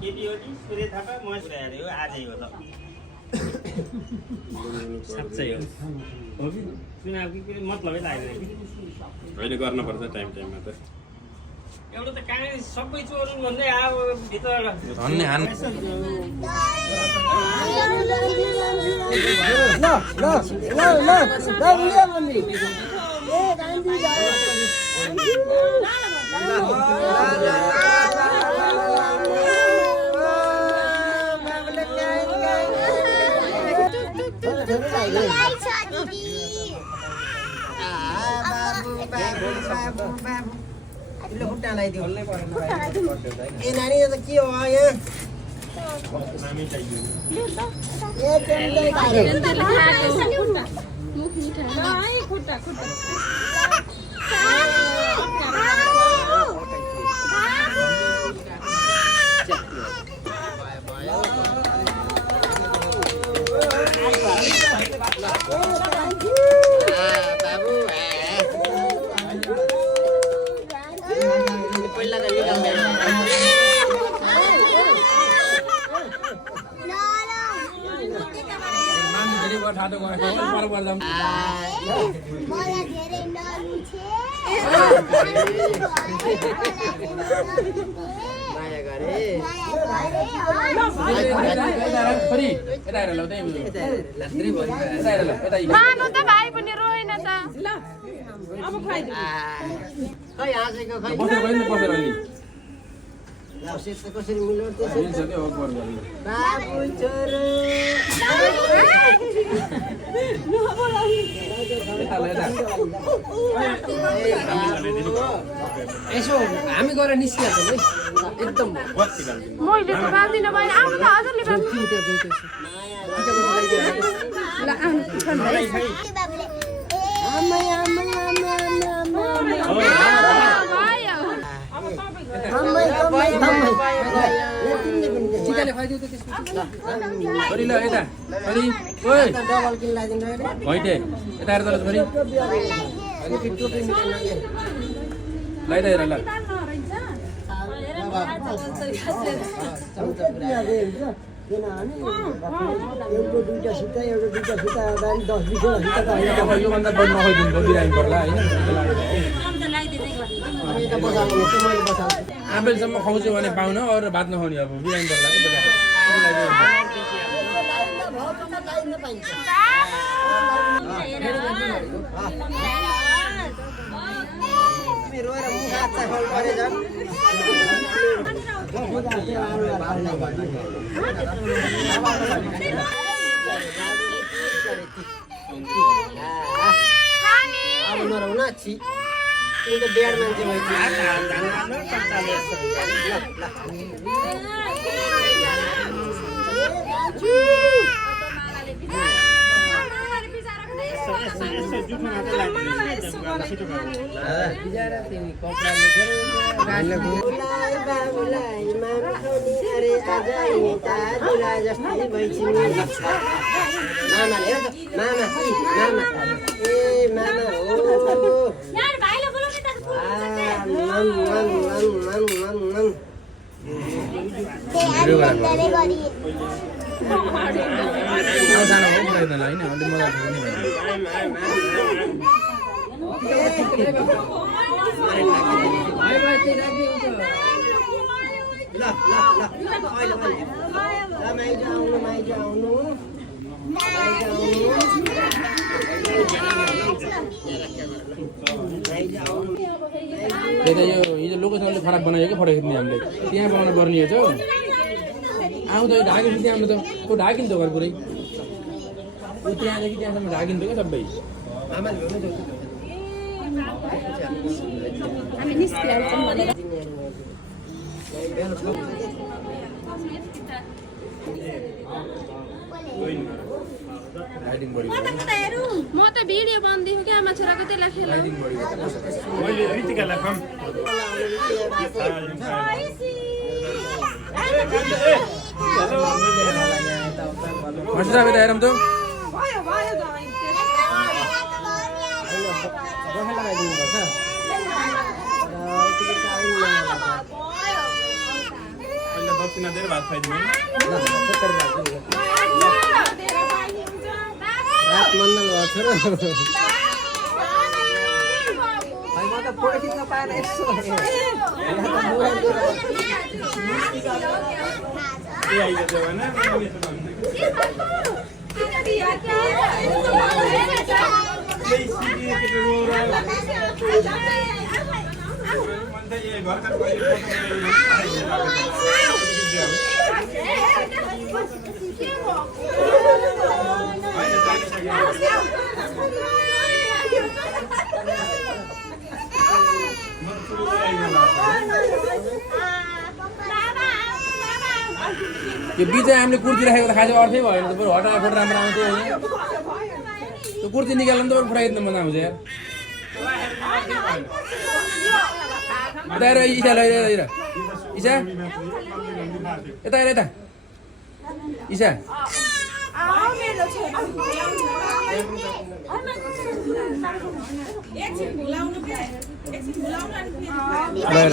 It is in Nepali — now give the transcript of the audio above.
केटी हो नि सूर्य थापा म सूर्य हो आजै हो त साँच्चै हो चुनावको के मतलबै लाग्दैन कि होइन गर्नुपर्छ टाइम टाइममा त एउटा त काङ्ग्रेस सबै चोरु भन्दै अब भित्र धन्ने हान खुट्टा लगाइदियो ए नानी त के हो यहाँ भाइ पनि रोएन त अब खै हाँसेको खै कसरी मिल्यो बाबु छोरो यसो हामी गएर निस्किहाल्छौँ है एकदम मैले त बाँधिन भाइ आउनु त हजुरले आम्बेलसम्म खुवाउँछु भने पाउन अरू भात नखाउने अब बिरामी पर्ला त्यो त बिहार मान्छे भएछ हिजो लोकेसनले खराब बनायो कि फटो खिच्ने हामीले त्यहाँ बनाउनु पर्ने छ आउँदा ढाकिन्छ त्यहाँबाट त ऊ ढाकिन्छ घर पुरै ऊ त्यहाँदेखि त्यहाँसम्म ढाकिन्छ क्या सबै हामी निस्किहाल्छौँ भनेर म त भिडियो बन्दिछु क्या आमा छोराको त्यसलाई खेल मैले रितिकालाई कम हजुर अब हेरौँ त भयो भयो लगाइदिनु पर्छ अहिले दक्षिणा दिएर भात खाइदिनु रात मन्दल भएको छ र भाइ म त फोटो खिच्न पाएन यसो के आइज भने यो बिचमा हामीले कुर्ती राखेको त खासै अर्थै भएन त बरु हटाएर फोटो राम्रो आउँथ्यो होइन त्यो कुर्ती निकाल्नु त बरु फुटाइदिनु मजा आउँछ यार यता हेर इसा लिएर इसा यता हेर यता इसा ल ल